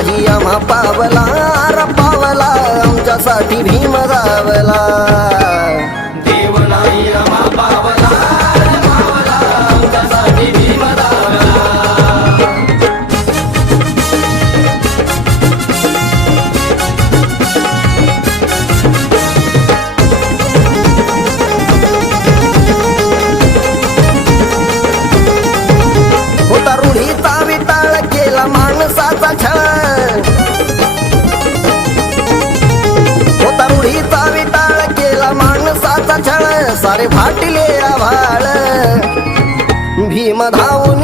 नाही आम्हा पावला अर पावला आमच्यासाठी भीम गावला. सारे फाटले आभाळ. भीम धावून